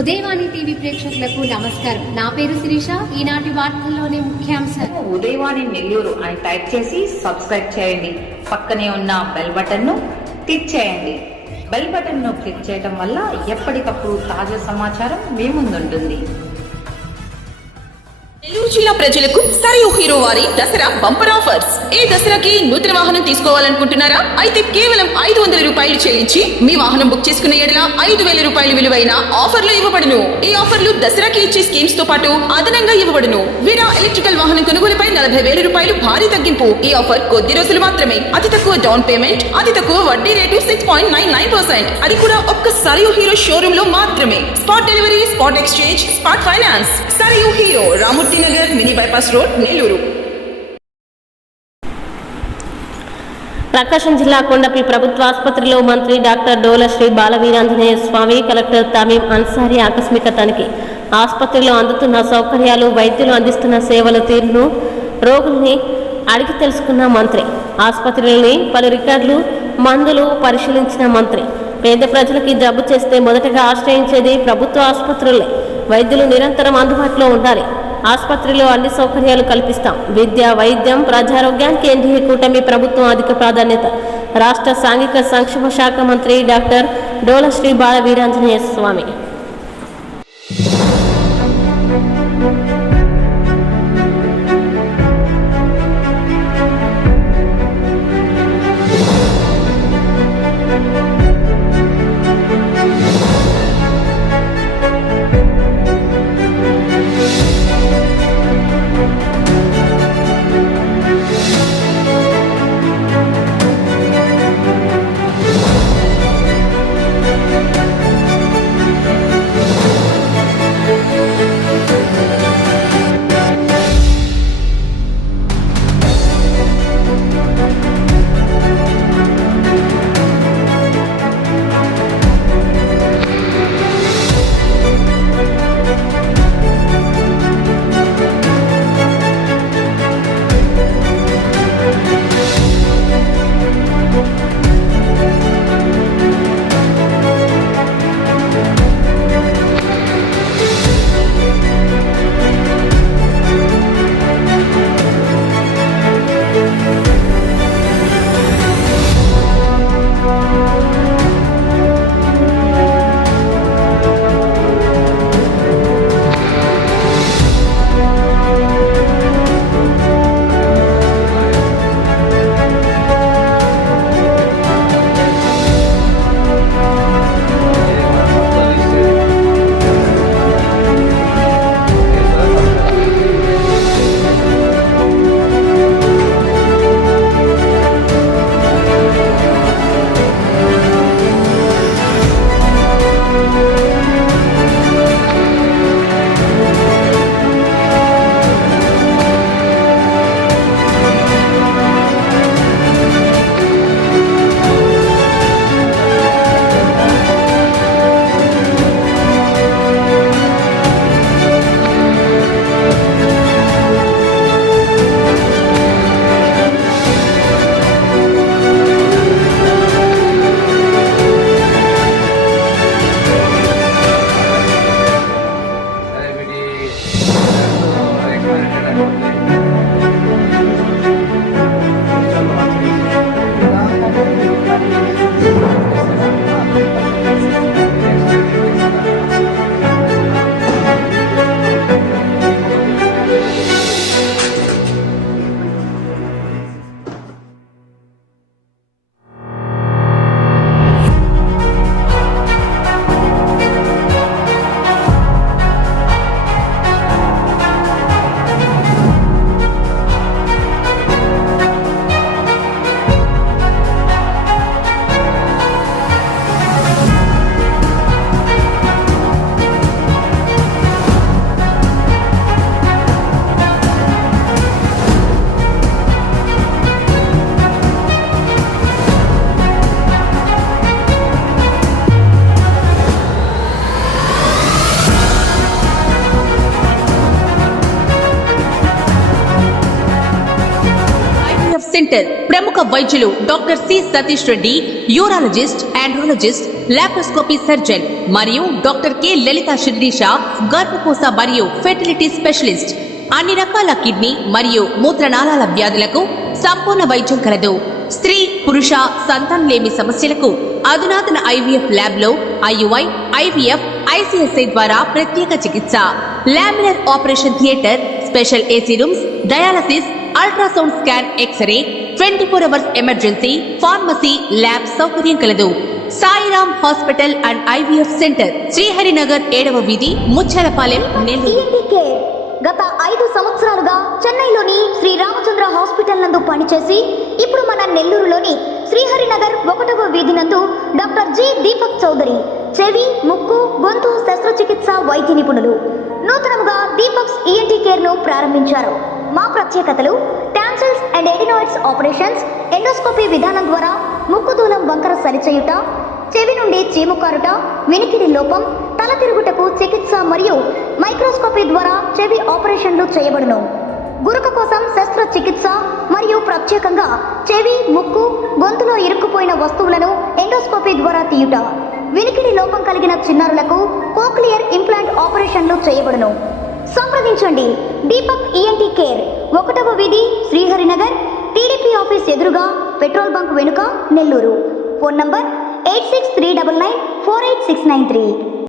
Udayavani TV ప్రేక్షకులకు నమస్కారం. నా పేరు శిరీష. ఈనాటి వార్తల్లోని ముఖ్యాంశాలు. ఉదయవాణి నెల్లూరు అని టైప్ చేసి సబ్స్క్రైబ్ చేయండి. పక్కనే ఉన్న బెల్ బటన్ ను క్లిక్ చేయండి. బెల్ బటన్ ను క్లిక్ చేయడం వల్ల ఎప్పటికప్పుడు తాజా సమాచారం మీ ముందుంటుంది. నెల్లూరు జిల్లా ప్రజలకు సరియు హీరో వారి దసరా బంపర్ ఆఫర్స్. ఈ దసరాకి నూతన వాహనం తీసుకోవాలనుకుంటున్నారా? అయితే కేవలం 500 రూపాయలు చెల్లించి మీ వాహనం బుక్ చేసుకున్న ఎడల 5000 రూపాయలు విలువైన ఆఫర్లు ఇవ్వబడును. ఈ ఆఫర్లు దసరాకి ఇచ్చే స్కీమ్స్ తో పాటు అదనంగా ఇవ్వబడును. వీరా ఎలక్ట్రికల్ వాహనం కొనుగోలుపై 40,000 రూపాయలు భారీ తగ్గింపు. ఈ ఆఫర్ కొద్ది రోజులు మాత్రమే. అతి తక్కువ డౌన్ పేమెంట్, అతి తక్కువ వడ్డీ రేటు 6.99%. అది కూడా ఒక్క సరియు హీరో షోరూమ్ లో మాత్రమే. Spot delivery, spot exchange, spot finance. సరియు Hero, Ramurthy Nagar, mini bypass road, Nellore. Prakasam జిల్లా కొండపల్లి ప్రభుత్వ ఆసుపత్రిలో మంత్రి డాక్టర్ డోల శ్రీ బాలవీరాంజనేయ స్వామి, కలెక్టర్ తమీం అన్సారీ ఆకస్మిక తనిఖీ. ఆసుపత్రిలో అందుతున్న సౌకర్యాలు, వైద్యులు అందిస్తున్న సేవల తీరును రోగుల్ని అడిగి తెలుసుకున్న మంత్రి. ఆసుపత్రిలోని పలు రికార్డులు, మందులు పరిశీలించిన మంత్రి. పేద ప్రజలకి జబ్బు చేస్తే మొదటగా ఆశ్రయించేది ప్రభుత్వ ఆసుపత్రులే. వైద్యులు నిరంతరం అందుబాటులో ఉండాలి. ఆసుపత్రిలో అన్ని సౌకర్యాలు కల్పిస్తాం. విద్య, వైద్యం, ప్రజారోగ్యానికి ఎన్డీఏ కూటమి ప్రభుత్వం అధిక ప్రాధాన్యత. రాష్ట్ర సాంఘిక సంక్షేమ శాఖ మంత్రి డాక్టర్ డోల శ్రీ బాలవీరాంజనేయ స్వామి. సెంటర్. ప్రముఖ వైద్యులు doctor C Satish Reddy, urologist, andrologist, laparoscopy surgeon మరియు డాక్టర్ కె లలిత శిరీష, గర్భకోశ మరియు ఫెర్టిలిటీ స్పెషలిస్ట్. అన్ని రకాల కిడ్నీ మరియు మూత్రనాళాల వ్యాధులకు సంపూర్ణ వైద్యం కలదు. స్త్రీ, పురుష సంతానలేమి సమస్యలకు అధునాతన ఐవీఎఫ్ ల్యాబ్ లో ఐయుఐ, ఐవీఎఫ్, ఐసిఎస్ఐ ద్వారా ప్రత్యేక చికిత్స. Laminar operation theatre, special AC rooms, dialysis, ultrasound scan, x ray, 24 hours emergency, pharmacy, lab సౌకర్యం కలదు. Sairam hospital and IVF center, Sriharinagar 7వ వీధి, ముచ్చాలపాలెం, నెల్లూరు. గత 5 సంవత్సరాలుగా చెన్నైలోని శ్రీ రామచంద్ర హాస్పిటల్ నందు పనిచేసి ఇప్పుడు మన నెల్లూరులోని శ్రీహరినగర్ 1వ వీధి నందు డాక్టర్ జి దీపక్ చౌదరి చెవి, ముక్కు, గొంతు శస్త్రచికిత్స వైద్య నిపుణులు నూతనంగా దీపక్స్ ఈఎన్టీ కేర్ ను ప్రారంభించారు. మా ప్రత్యేకతలు: tonsils and adenoids operations, endoscopy విధానం ద్వారా ముక్కు దూలం వంకర సరిచేయుట, చెవి నుండి చీము కారుట, వినికిడి లోపం, తల తిరుగుటకు చికిత్స మరియు మైక్రోస్కోపీ ద్వారా చెవి ఆపరేషన్లు చేయబడును. గురక కోసం శస్త్రచికిత్స మరియు ప్రత్యేకంగా చెవి, ముక్కు, గొంతులో ఇరుక్కుపోయిన వస్తువులను ఎండోస్కోపీ ద్వారా తీయుట, వినికిడి లోపం కలిగిన చిన్నారులకు కోక్లియర్ ఇంప్లాంట్ ఆపరేషన్లు చేయబడును. సంప్రదించండి. దీపక్ ఈఎన్టీ కేర్, 1వ వీధి, శ్రీహరినగర్, టీడీపీ ఆఫీస్ ఎదురుగా, పెట్రోల్ బంక్ వెనుక, నెల్లూరు. Phone number 8639948693.